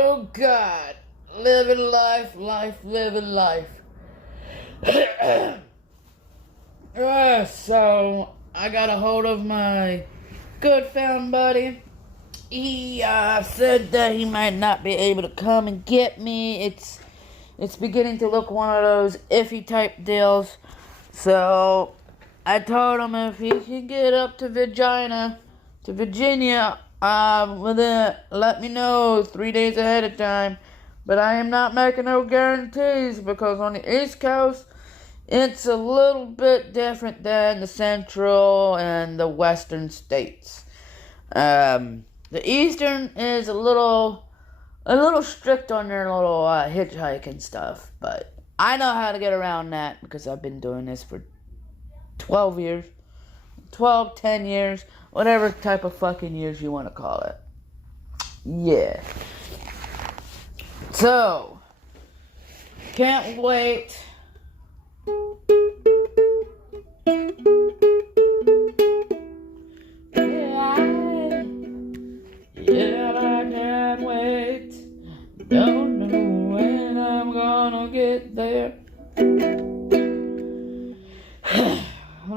Oh God, living life, living life. So I got a hold of my good found buddy. He said that he might not be able to come and get me. It's beginning to look one of those iffy type deals. So I told him if he can get up to Virginia, let me know 3 days ahead of time. But I am not making no guarantees because on the East Coast, it's a little bit different than the Central and the Western states. The Eastern is a little strict on their little hitchhiking stuff, but I know how to get around that because I've been doing this for 10 years, whatever type of fucking years you want to call it. Yeah. So, can't wait. Yeah, I can't wait. Don't know when I'm gonna get there. I'm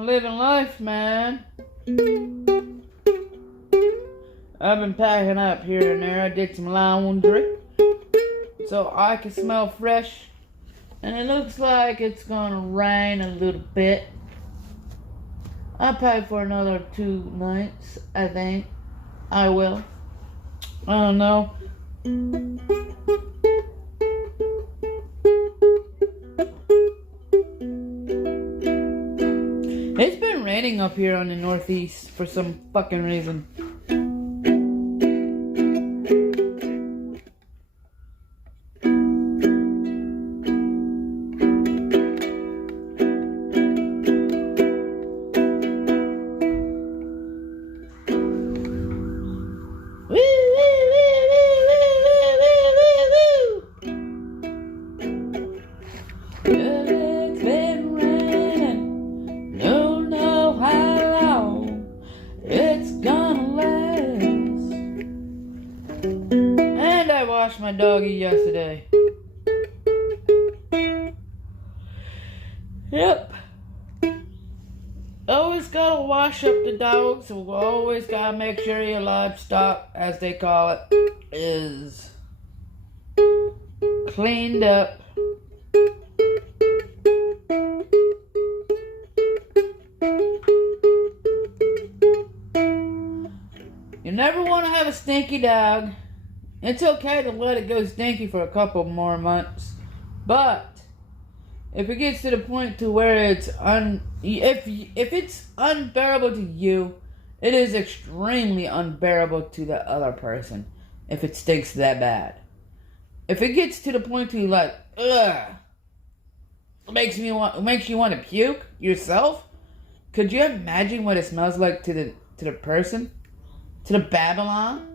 living life, man. I've been packing up here and there. I did some laundry so I can smell fresh. And it looks like it's gonna rain a little bit. I'll pay for another 2 nights, I think. I will. I don't know. It's been raining up here on the Northeast for some fucking reason. My doggy yesterday. Yep. Always gotta wash up the dogs. So always gotta make sure your livestock, as they call it, is cleaned up. You never want to have a stinky dog. It's okay to let it go stinky for a couple more months, but if it gets to the point to where it's if it's unbearable to you, it is extremely unbearable to the other person. If it stinks that bad, if it gets to the point to like, makes you want to puke yourself. Could you imagine what it smells like to the person, to the Babylon?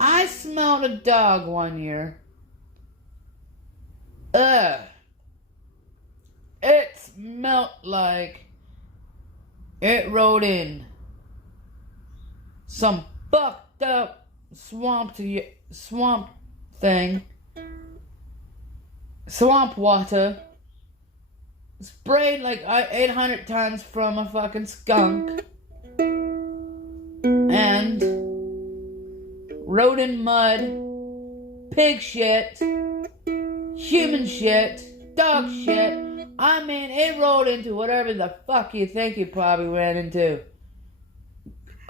I smelled a dog one year. It smelled like it rode in some fucked up swamp water, sprayed like 800 times from a fucking skunk, and rodent mud, pig shit, human shit, dog shit. I mean, it rolled into whatever the fuck you think you probably ran into.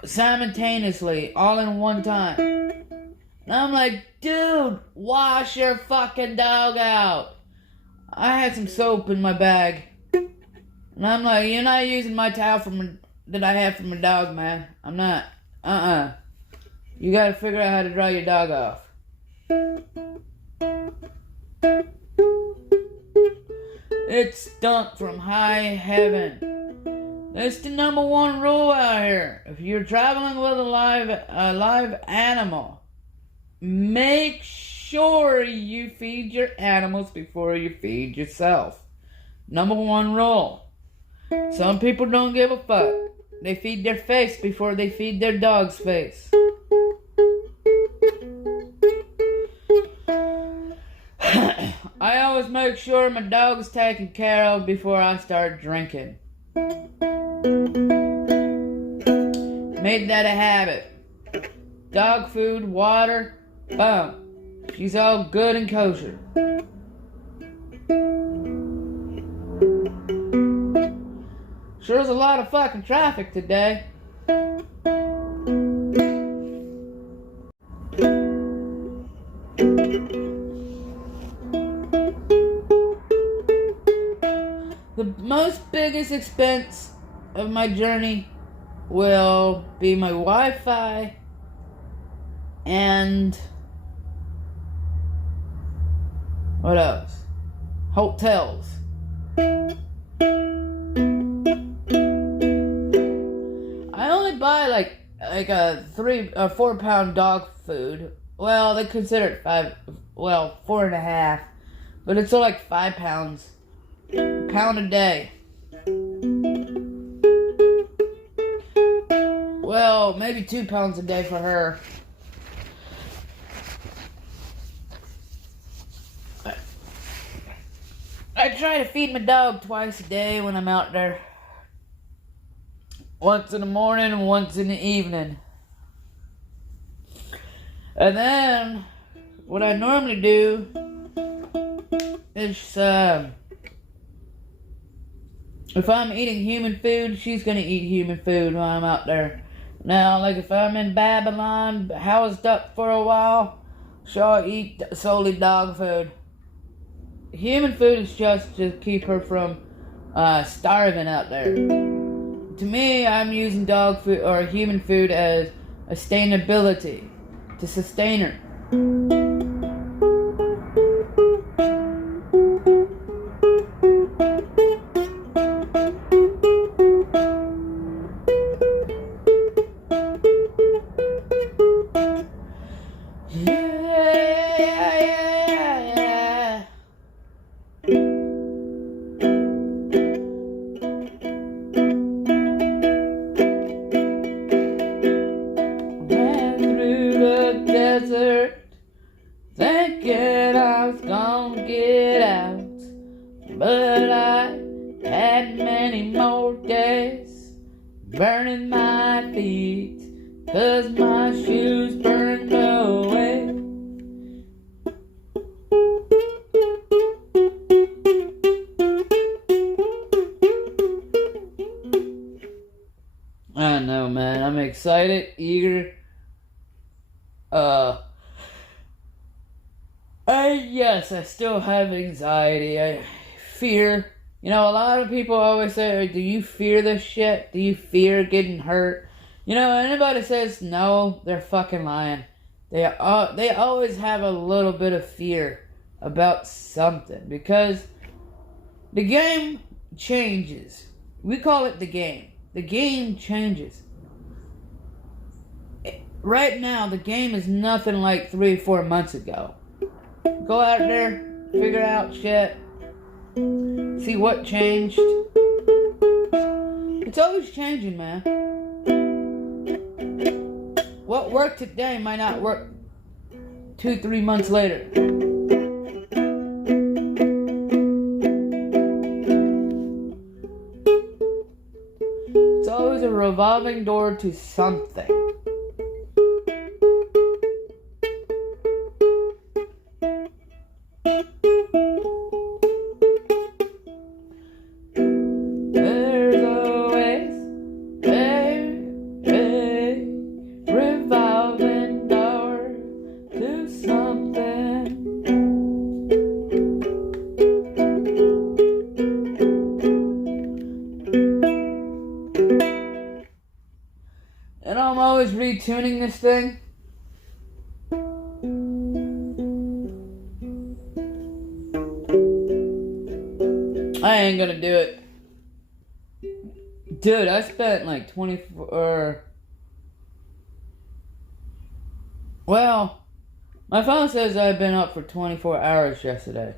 Simultaneously, all in one time. And I'm like, dude, wash your fucking dog out. I had some soap in my bag. And I'm like, you're not using my towel that I have for my dog, man. I'm not. You gotta figure out how to dry your dog off. It stunk from high heaven. That's the number one rule out here. If you're traveling with a live animal, make sure you feed your animals before you feed yourself. Number one rule. Some people don't give a fuck. they feed their face before they feed their dog's face. I always make sure my dog's taken care of before I start drinking. Made that a habit. Dog food, water, boom. She's all good and kosher. Sure is a lot of fucking traffic today. The most biggest expense of my journey will be my Wi-Fi and what else? Hotels. I only buy like a 3 or 4 pound dog food. Well, they consider it 4.5, but it's like 5 pounds. A pound a day. Well, maybe 2 pounds a day for her. I try to feed my dog twice a day when I'm out there. Once in the morning and once in the evening. And then, what I normally do is, if I'm eating human food, she's gonna eat human food while I'm out there. Now, like if I'm in Babylon, housed up for a while, she'll eat solely dog food. Human food is just to keep her from starving out there. To me, I'm using dog food or human food as a sustainability to sustain her. Thinking I was gonna get out, but I had many more days burning my feet, 'cause my shoes burned away. I know, man, I'm excited, eager, yes, I still have anxiety, I fear. You know, a lot of people always say, do you fear this shit? Do you fear getting hurt? You know, anybody says no, they're fucking lying. They always have a little bit of fear about something, because the game changes. We call it the game. The game changes. Right now, the game is nothing like 3 or 4 months ago. Go out there, figure out shit, see what changed. It's always changing, man. What worked today might not work 2, 3 months later. It's always a revolving door to something. And I'm always retuning this thing. I ain't gonna do it. Dude, I spent like 24... Well, my phone says I've been up for 24 hours yesterday.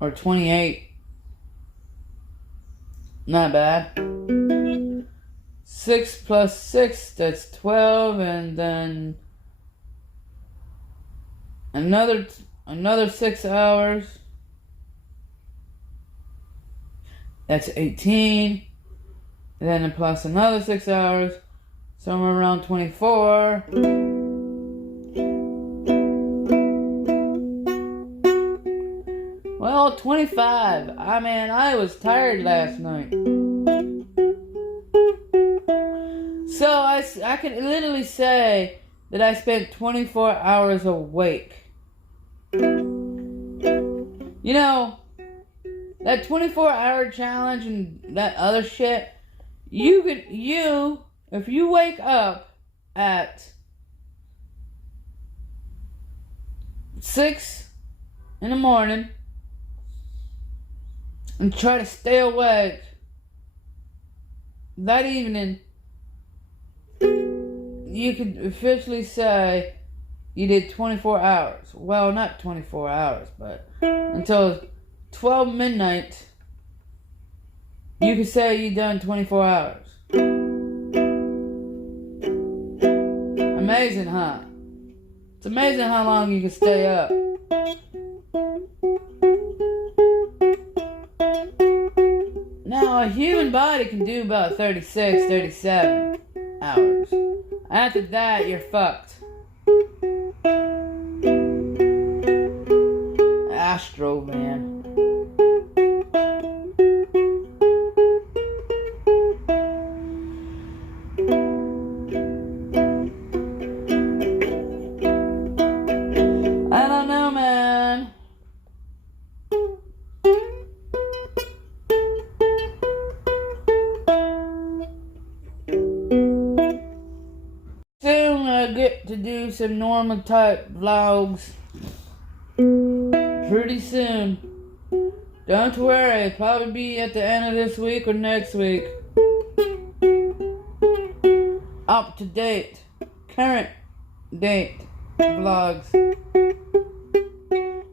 Or 28. Not bad. 6 plus 6, that's 12, and then another 6 hours. That's 18. And then plus another 6 hours, somewhere around 24. Well, 25. I was tired last night. So I can literally say that I spent 24 hours awake. You know, that 24-hour challenge and that other shit, if you wake up at 6 in the morning and try to stay awake that evening, you could officially say you did 24 hours. Well, not 24 hours, but until 12 midnight, you could say you done 24 hours. Amazing, huh? It's amazing how long you can stay up. Now, a human body can do about 36, 37 hours. After that, you're fucked. Astro Man. I don't know, man. Soon I get to do some normal type vlogs. Pretty soon. Don't worry, it'll probably be at the end of this week or next week. Up to date, current date vlogs.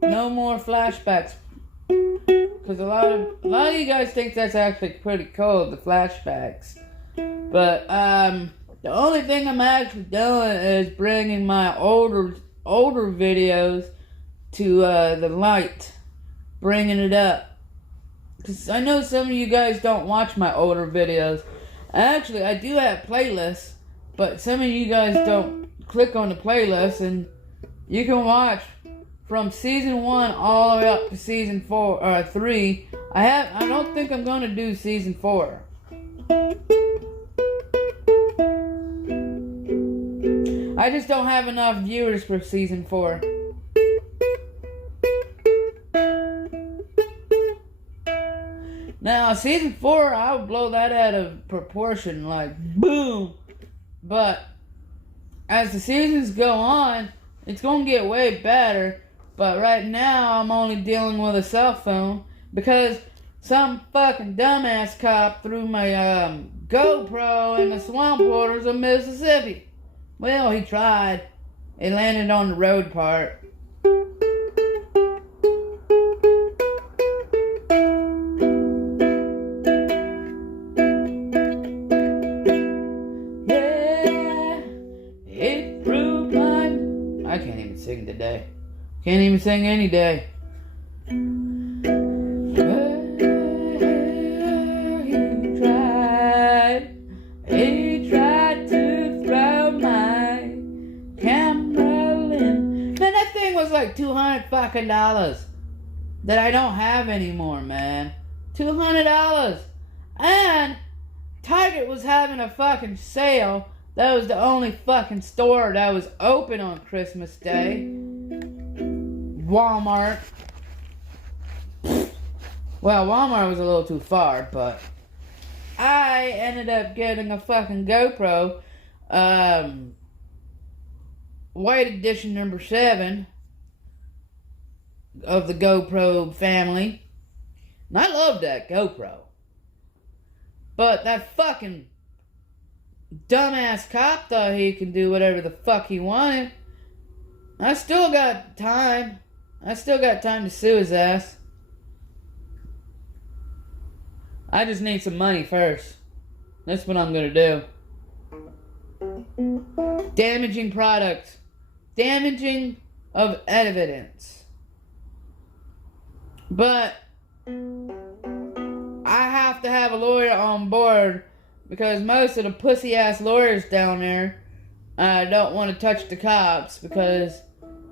No more flashbacks. Because a lot of you guys think that's actually pretty cool, the flashbacks. But the only thing I'm actually doing is bringing my older videos to the light, bringing it up. Because I know some of you guys don't watch my older videos. Actually, I do have playlists, but some of you guys don't click on the playlist, and you can watch from season 1 all the way up to season 4 or 3. I don't think I'm going to do season 4. I just don't have enough viewers for season 4. Now, season 4, I would blow that out of proportion, like, boom. But, as the seasons go on, it's going to get way better. But right now, I'm only dealing with a cell phone, because some fucking dumbass cop threw my GoPro in the swamp waters of Mississippi. Well, he tried. It landed on the road part. I can't even sing today. Can't even sing any day. He tried to throw my camera in. Man, that thing was like $200 fucking dollars that I don't have anymore, man. $200. And Target was having a fucking sale. That was the only fucking store that was open on Christmas Day. Walmart. Well, Walmart was a little too far, but I ended up getting a fucking GoPro. White edition number 7 of the GoPro family. And I love that GoPro. But that fucking dumbass cop thought he could do whatever the fuck he wanted. I still got time. I still got time to sue his ass. I just need some money first. That's what I'm gonna do. damaging products, damaging of evidence. But I have to have a lawyer on board because most of the pussy ass lawyers down there don't want to touch the cops because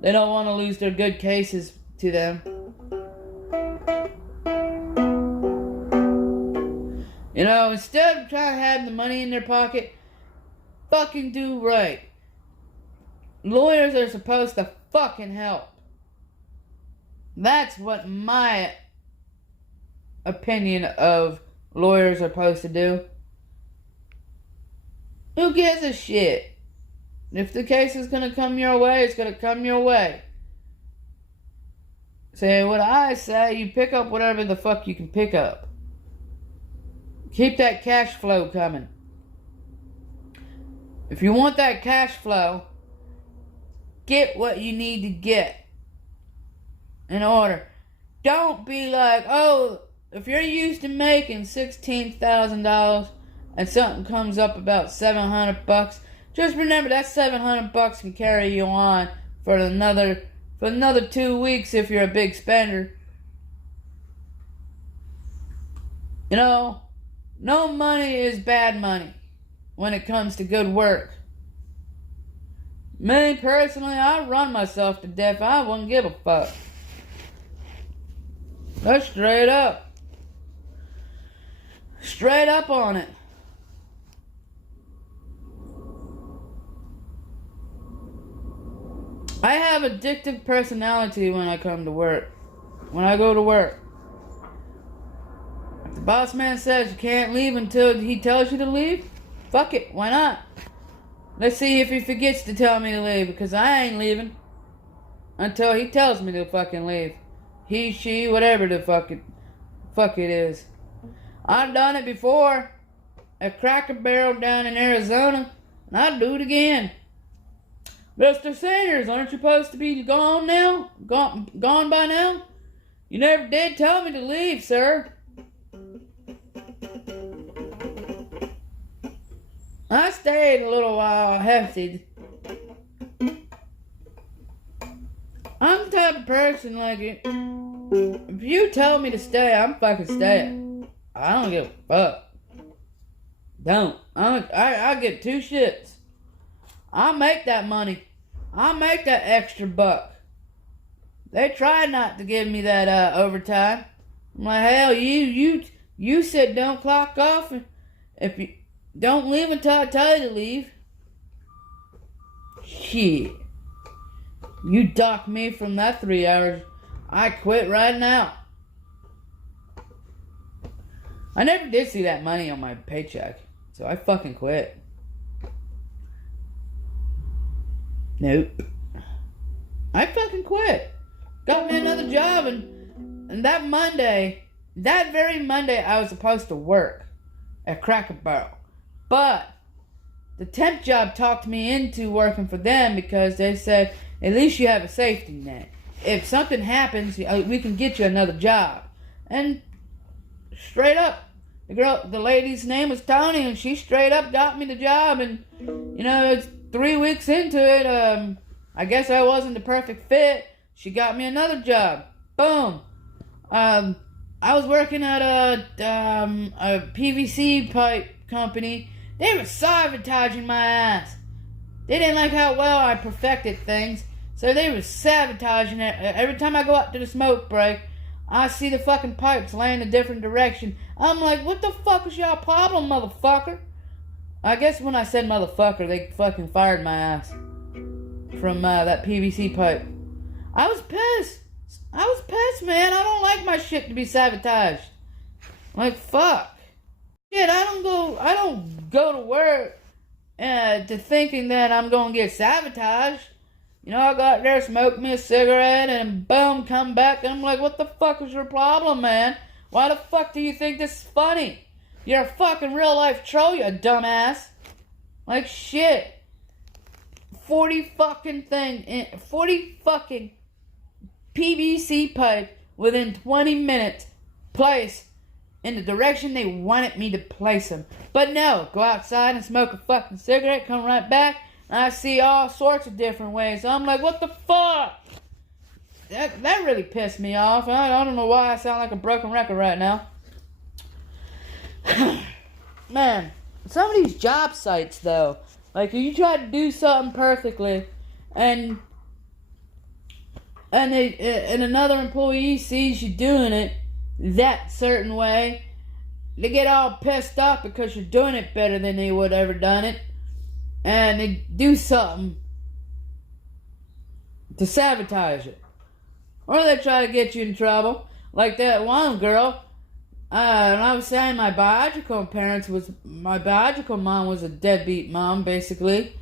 they don't want to lose their good cases to them. You know, instead of trying to have the money in their pocket, fucking do right. Lawyers are supposed to fucking help. That's what my opinion of lawyers are supposed to do. Who gives a shit? If the case is gonna come your way, it's gonna come your way. Say what I say, you pick up whatever the fuck you can pick up. Keep that cash flow coming. If you want that cash flow, get what you need to get in order. Don't be like, oh, if you're used to making $16,000 and something comes up about $700, just remember that $700 can carry you on for another 2 weeks if you're a big spender. You know, no money is bad money when it comes to good work. Me personally, I run myself to death. I wouldn't give a fuck. That's straight up. Straight up on it. I have addictive personality when I come to work. When I go to work. If the boss man says you can't leave until he tells you to leave, fuck it, why not? Let's see if he forgets to tell me to leave, because I ain't leaving until he tells me to fucking leave. He, she, whatever the fuck it is. I've done it before at Cracker Barrel down in Arizona, and I'll do it again. Mr. Sanders, aren't you supposed to be gone now? Gone by now? You never did tell me to leave, sir. I stayed a little while hefted. I'm the type of person like it. If you tell me to stay, I'm fucking staying. I don't give a fuck. Don't. I get two shits. I'll make that money. I'll make that extra buck. They try not to give me that overtime. I'm like, hell, you said don't clock off. If you don't leave until I tell you to leave. Shit. You dock me from that 3 hours. I quit right now. I never did see that money on my paycheck, so I fucking quit. Nope. I fucking quit. Got me another job, and that Monday, that very Monday, I was supposed to work at Cracker Barrel. But the temp job talked me into working for them because they said, at least you have a safety net. If something happens, we can get you another job. And straight up, the lady's name was Tony, and she straight up got me the job. And, you know, it's 3 weeks into it. I guess I wasn't the perfect fit. She got me another job. Boom. I was working at a PVC pipe company. They were sabotaging my ass. They didn't like how well I perfected things, so they were sabotaging it. Every time I go up to the smoke break, I see the fucking pipes laying a different direction. I'm like, what the fuck is y'all problem, motherfucker? I guess when I said motherfucker, they fucking fired my ass from that PVC pipe. I was pissed, man. I don't like my shit to be sabotaged. Like, fuck. Shit, I don't go to work to thinking that I'm gonna get sabotaged. You know, I got there, smoked me a cigarette, and boom, come back, and I'm like, what the fuck is your problem, man? Why the fuck do you think this is funny? You're a fucking real life troll, you dumbass. Like, shit. 40 fucking PVC pipe within 20 minutes placed in the direction they wanted me to place them. But no, go outside and smoke a fucking cigarette, come right back, and I see all sorts of different ways. So I'm like, what the fuck? That really pissed me off. I don't know why I sound like a broken record right now. Man, some of these job sites though, like if you try to do something perfectly and another employee sees you doing it that certain way, they get all pissed off because you're doing it better than they would ever done it, and they do something to sabotage it. Or they try to get you in trouble. Like that one girl, when I was saying my biological mom was a deadbeat mom, basically.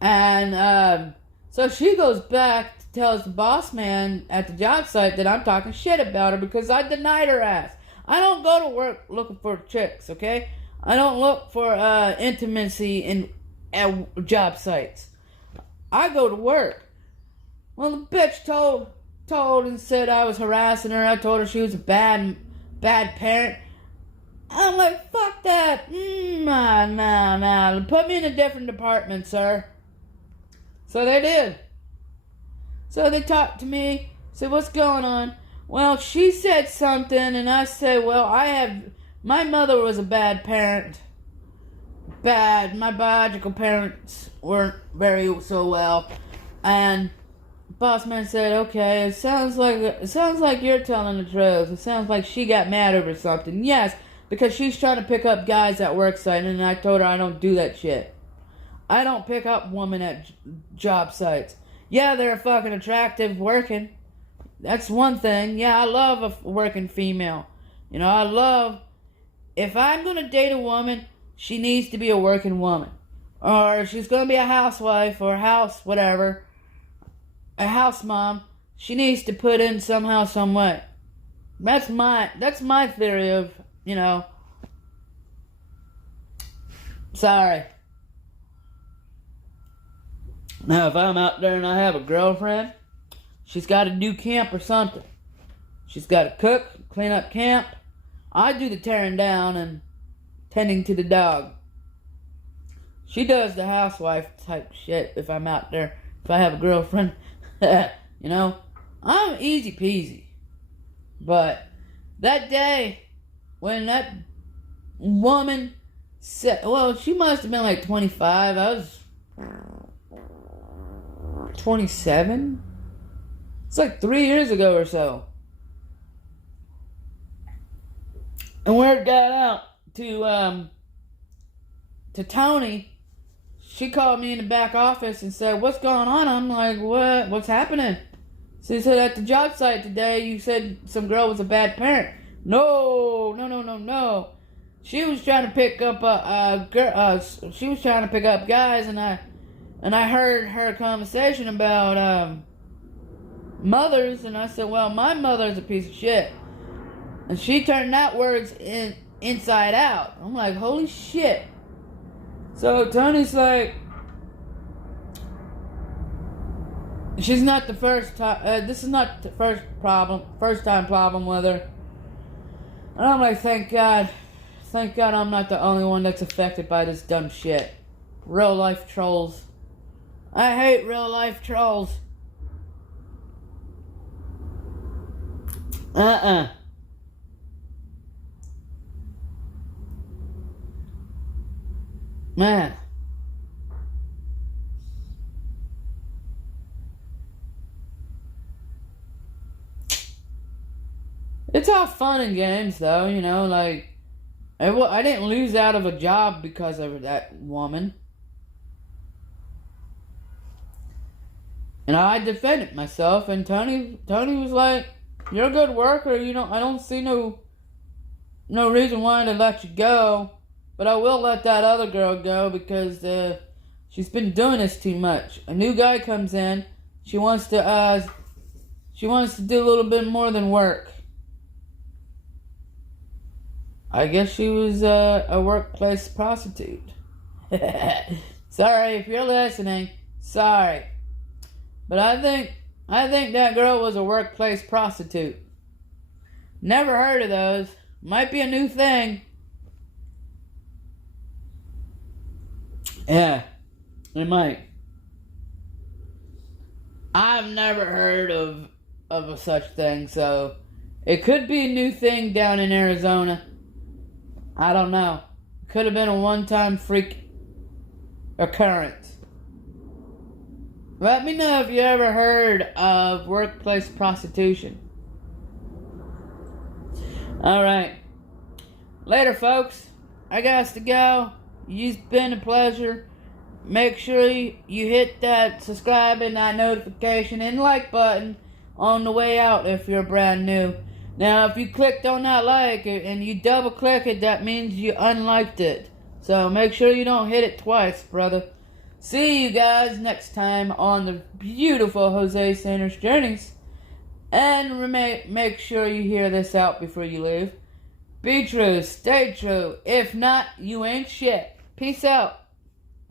And so she goes back to tell the boss man at the job site that I'm talking shit about her because I denied her ass. I don't go to work looking for chicks, okay? I don't look for intimacy at job sites. I go to work. Well, the bitch told and said I was harassing her. I told her she was a bad parent. I'm like, fuck that. Nah. Put me in a different department, sir. So they did. So they talked to me, said, what's going on? Well, she said something, and I said, well, my mother was a bad parent. My biological parents weren't very so well. And boss man said, okay, it sounds like you're telling the truth. It sounds like she got mad over something. Yes, because she's trying to pick up guys at work site, and I told her I don't do that shit. I don't pick up women at job sites. Yeah, they're fucking attractive working. That's one thing. Yeah, I love a working female. You know, I love, if I'm going to date a woman, she needs to be a working woman. Or if she's going to be a housewife or a house mom, she needs to put in somehow, some way. That's my theory of, you know. Sorry. Now, if I'm out there and I have a girlfriend, she's got to do camp or something. She's got to cook, clean up camp. I do the tearing down and tending to the dog. She does the housewife type shit if I'm out there. If I have a girlfriend, you know, I'm easy peasy. But that day when that woman said, well, she must have been like 25. I was 27. It's like 3 years ago or so. And word got out to Tony. She called me in the back office and said, what's going on? I'm like, what? What's happening? She said, at the job site today, you said some girl was a bad parent. No. She was trying to pick up she was trying to pick up guys, and I heard her conversation about mothers, and I said, well, my mother's a piece of shit. And she turned that words inside out. I'm like, holy shit. So Tony's like, she's not the first time, this is not the first time problem with her. And I'm like, thank God I'm not the only one that's affected by this dumb shit. Real life trolls. I hate real life trolls. Man. It's all fun and games, though, you know, like, I didn't lose out of a job because of that woman. And I defended myself, and Tony was like, you're a good worker, you know, I don't see no reason why to let you go. But I will let that other girl go because she's been doing this too much. A new guy comes in. She wants to do a little bit more than work. I guess she was a workplace prostitute. Sorry if you're listening. Sorry, but I think that girl was a workplace prostitute. Never heard of those. Might be a new thing. Yeah, it might. I've never heard of a such thing, so it could be a new thing down in Arizona. I don't know. Could have been a one-time freak occurrence. Let me know if you ever heard of workplace prostitution. Alright. Later, folks. I got to go. It's been a pleasure. Make sure you hit that subscribe and that notification and like button on the way out if you're brand new. Now, if you clicked on that like and you double click it, that means you unliked it. So make sure you don't hit it twice, brother. See you guys next time on the beautiful Jose Sanders Journeys. And make sure you hear this out before you leave. Be true, stay true. If not, you ain't shit. Peace out.